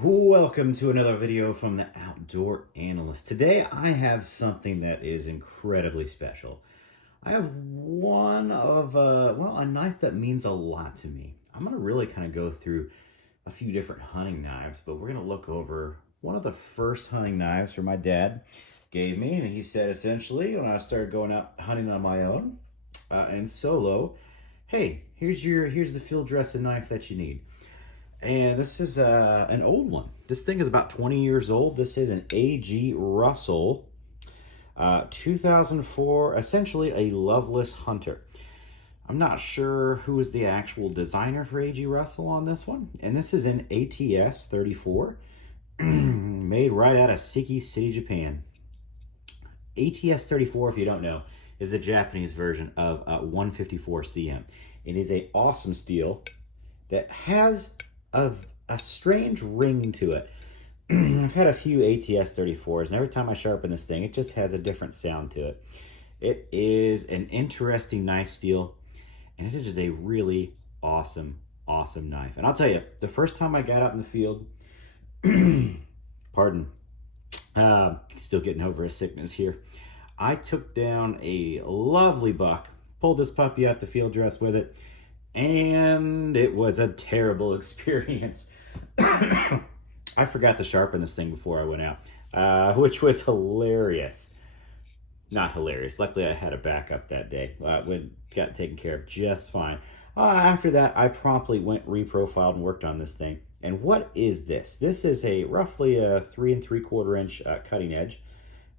Welcome to another video from the Outdoor Analyst. Today I have something that is incredibly special. I have a knife that means a lot to me. I'm going to really kind of go through a few different hunting knives, but we're going to look over one of the first hunting knives for my dad gave me, and he said essentially when I started going out hunting on my own and solo, hey, here's the field dressing knife that you need. And this is an old one. This thing is about 20 years old. This is an A.G. Russel 2004, essentially a Loveless Hunter. I'm not sure who is the actual designer for A.G. Russel on this one. And this is an ATS 34, made right out of Siki City, Japan. ATS 34, if you don't know, is the Japanese version of 154 CM. It is an awesome steel that has a strange ring to it. I've had a few ATS 34s, and every time I sharpen this thing, it just has a different sound to it. It is an interesting knife steel, and it is a really awesome knife. And I'll tell you, the first time I got out in the field, pardon, still getting over a sickness here, I took down a lovely buck, pulled this puppy out to field dress with it, and it was a terrible experience. I forgot to sharpen this thing before I went out, which was hilarious. Not hilarious. Luckily, I had a backup that day. Got taken care of just fine. After that, I promptly went reprofiled and worked on this thing. And what is this? This is a roughly a 3 3/4 inch cutting edge.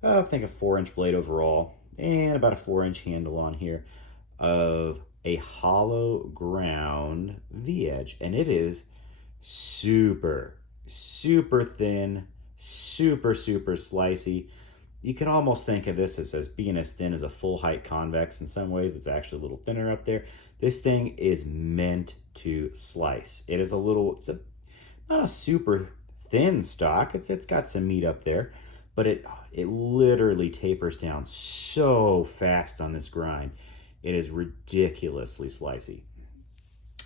I think a 4-inch blade overall, and about a 4-inch handle on here of a hollow ground V-edge, and it is super thin, super slicey. You can almost think of this as being as thin as a full height convex. In some ways it's actually a little thinner up there. This thing is meant to slice. It is not a super thin stock. It's got some meat up there, but it literally tapers down so fast on this grind. It is ridiculously slicey.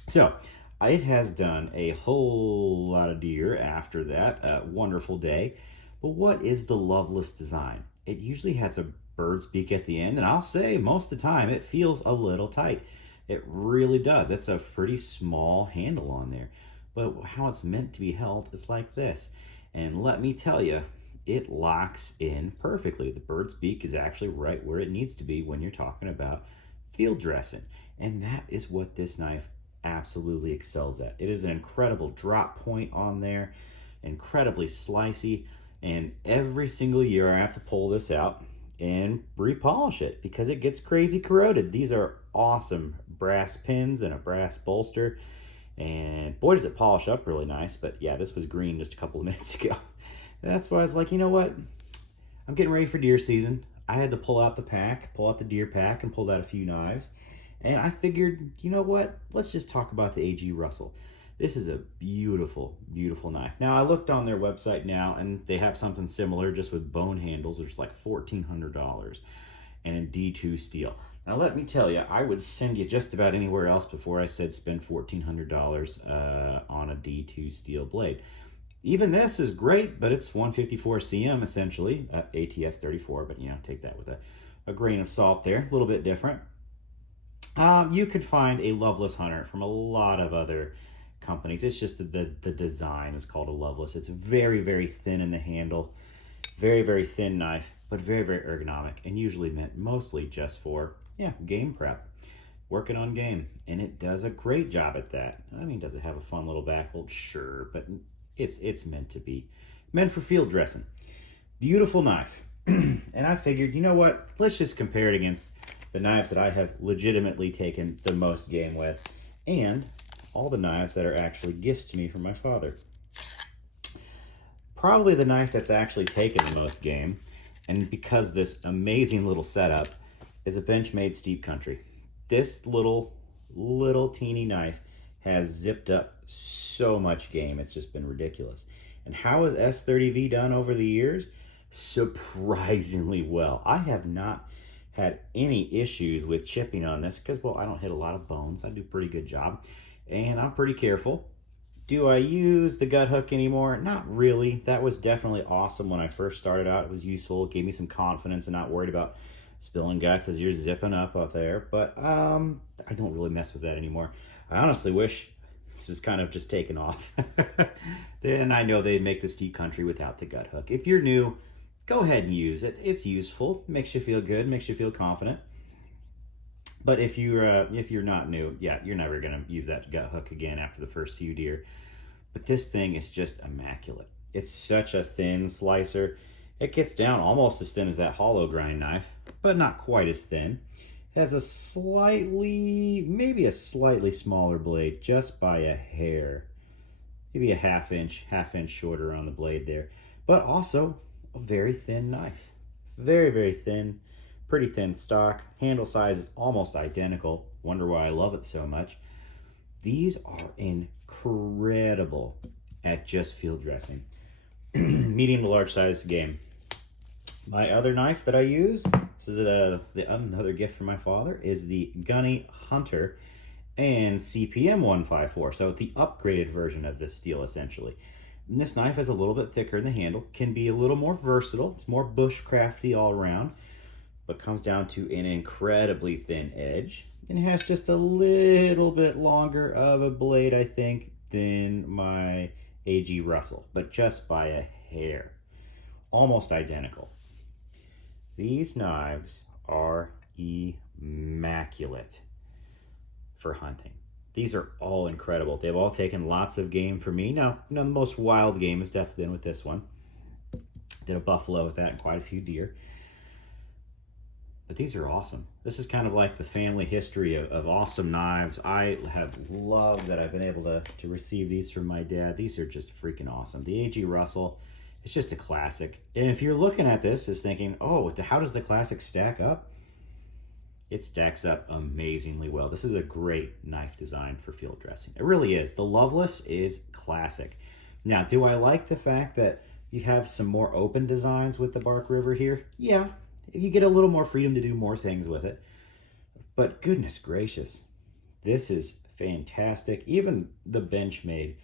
So it has done a whole lot of deer after that wonderful day. But what is the Loveless design? It usually has a bird's beak at the end, and I'll say most of the time it feels a little tight. It really does. It's a pretty small handle on there. But how it's meant to be held is like this. And let me tell you, it locks in perfectly. The bird's beak is actually right where it needs to be when you're talking about field dressing. And that is what this knife absolutely excels at. It is an incredible drop point on there, incredibly slicey, and every single year I have to pull this out and repolish it because it gets crazy corroded. These are awesome brass pins and a brass bolster, and boy does it polish up really nice. But yeah, this was green just a couple of minutes ago. That's why I was like, you know what, I'm getting ready for deer season. I had to pull out the deer pack, and pulled out a few knives. And I figured, you know what? Let's just talk about the A.G. Russel. This is a beautiful knife. Now, I looked on their website now, and they have something similar just with bone handles, which is like $1,400, and in D2 steel. Now, let me tell you, I would send you just about anywhere else before I said spend $1,400 on a D2 steel blade. Even this is great, but it's 154 CM essentially, ATS 34, but take that with a grain of salt there, a little bit different. You could find a Loveless Hunter from a lot of other companies. It's just the design is called a Loveless. It's very thin in the handle, very thin knife, but very ergonomic, and usually meant mostly just for game prep, working on game, and it does a great job at that. I mean, does it have a fun little back hold? Sure, but it's meant for field dressing. Beautiful knife. And I figured, you know what, let's just compare it against the knives that I have legitimately taken the most game with, and all the knives that are actually gifts to me from my father. Probably the knife that's actually taken the most game, and because this amazing little setup, is a Benchmade Steep Country. This little teeny knife has zipped up so much game. It's just been ridiculous. And how has S30V done over the years? Surprisingly well. I have not had any issues with chipping on this because, well, I don't hit a lot of bones. I do a pretty good job, and I'm pretty careful. Do I use the gut hook anymore? Not really. That was definitely awesome when I first started out. It was useful. It gave me some confidence and not worried about spilling guts as you're zipping up out there. But I don't really mess with that anymore. I honestly wish this was kind of just taken off. Then I know they'd make this deep country without the gut hook. If you're new, go ahead and use it. It's useful. Makes you feel good. Makes you feel confident. But if you're not new, yeah, you're never gonna use that gut hook again after the first few deer. But this thing is just immaculate. It's such a thin slicer. It gets down almost as thin as that hollow grind knife, but not quite as thin. It has a maybe a slightly smaller blade, just by a hair. Maybe a half inch shorter on the blade there. But also a very thin knife. Very, very thin. Pretty thin stock. Handle size is almost identical. Wonder why I love it so much. These are incredible at just field dressing. Medium to large size game. My other knife that I use, this is another gift from my father, is the Gunny Hunter and CPM 154. So the upgraded version of this steel essentially. And this knife is a little bit thicker in the handle, can be a little more versatile. It's more bushcrafty all around, but comes down to an incredibly thin edge and has just a little bit longer of a blade, I think, than my AG Russel, but just by a hair. Almost identical. These knives are immaculate for hunting. These are all incredible. They've all taken lots of game for me. Now, the most wild game has definitely been with this one. Did a buffalo with that and quite a few deer. But these are awesome. This is kind of like the family history of awesome knives. I have loved that I've been able to receive these from my dad. These are just freaking awesome. The AG Russel, it's just a classic. And if you're looking at this as thinking, oh, how does the classic stack up? It stacks up amazingly well. This is a great knife design for field dressing. It really is. The Loveless is classic. Now, do I like the fact that you have some more open designs with the Bark River here? Yeah. You get a little more freedom to do more things with it. But goodness gracious, this is fantastic. Even the Benchmade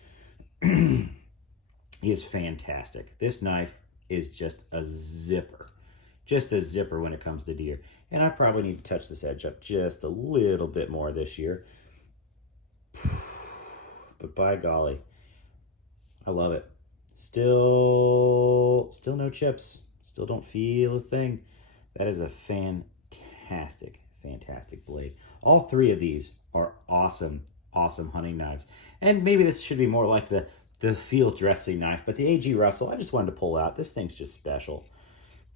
is fantastic. This knife is just a zipper. Just a zipper when it comes to deer. And I probably need to touch this edge up just a little bit more this year. But by golly, I love it. Still no chips. Still don't feel a thing. That is a fantastic, fantastic blade. All three of these are awesome, awesome hunting knives. And maybe this should be more like the field dressing knife, but the AG Russel, I just wanted to pull out. This thing's just special.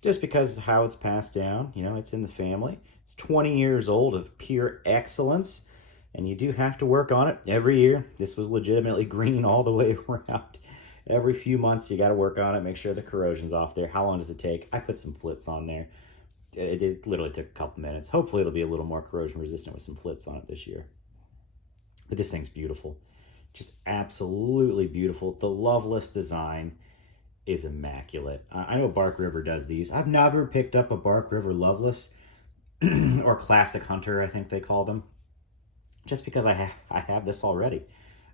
Just because of how it's passed down. You know, it's in the family. It's 20 years old of pure excellence, and you do have to work on it every year. This was legitimately green all the way around. Every few months, you got to work on it, make sure the corrosion's off there. How long does it take? I put some flits on there. It literally took a couple minutes. Hopefully it'll be a little more corrosion resistant with some flits on it this year. But this thing's beautiful. Just absolutely beautiful. The Loveless design is immaculate. I know Bark River does these. I've never picked up a Bark River Loveless or Classic Hunter, I think they call them. Just because I have this already.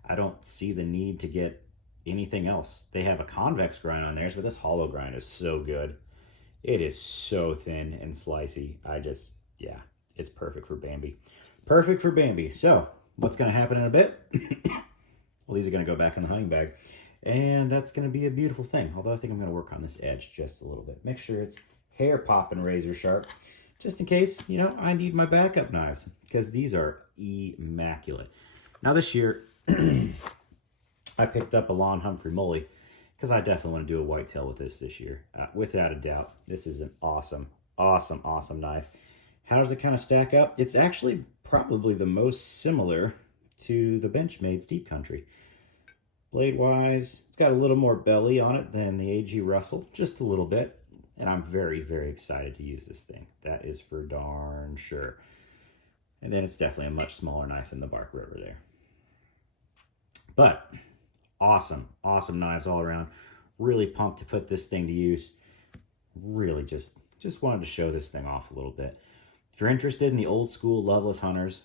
I don't see the need to get anything else. They have a convex grind on theirs, but this hollow grind is so good. It is so thin and slicey. Yeah, it's perfect for Bambi. Perfect for Bambi. So, what's going to happen in a bit? Well, these are going to go back in the hunting bag. And that's going to be a beautiful thing. Although I think I'm going to work on this edge just a little bit. Make sure it's hair popping razor sharp. Just in case, you know, I need my backup knives. Because these are immaculate. Now this year, I picked up a Lon Humphrey Muley. Because I definitely want to do a whitetail with this year. Without a doubt. This is an awesome, awesome, awesome knife. How does it kind of stack up? It's actually probably the most similar to the Benchmade's Deep Country. Blade-wise, it's got a little more belly on it than the AG Russel. Just a little bit. And I'm very, very excited to use this thing. That is for darn sure. And then it's definitely a much smaller knife than the Bark River there. But awesome, awesome knives all around. Really pumped to put this thing to use. Really just wanted to show this thing off a little bit. If you're interested in the old school Loveless hunters,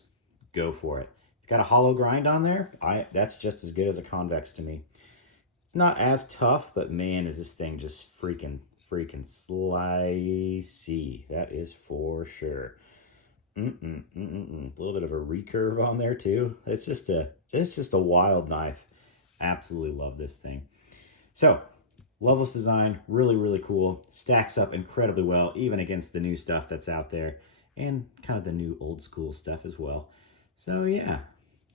go for it. Got a hollow grind on there. That's just as good as a convex to me. It's not as tough, but man, is this thing just freaking slicey. That is for sure. A little bit of a recurve on there too. It's just a wild knife. Absolutely love this thing. So, Loveless design, really cool. Stacks up incredibly well, even against the new stuff that's out there, and kind of the new old school stuff as well. So yeah,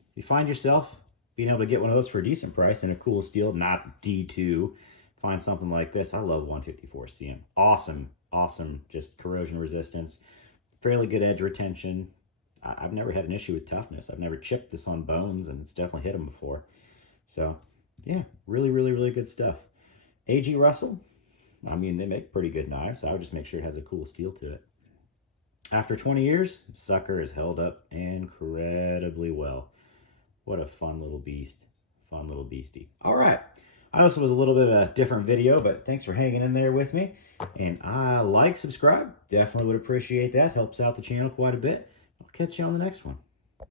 if you find yourself being able to get one of those for a decent price and a cool steel, not D2, find something like this. I love 154 CM. Awesome, just corrosion resistance, fairly good edge retention. I've never had an issue with toughness. I've never chipped this on bones, and it's definitely hit them before. So yeah, really good stuff. AG Russel, I mean, they make pretty good knives, so I would just make sure it has a cool steel to it. After 20 years, sucker is held up incredibly well. What a fun little beast. Fun little beastie. All right. I know this was a little bit of a different video, but thanks for hanging in there with me. And subscribe. Definitely would appreciate that. Helps out the channel quite a bit. I'll catch you on the next one.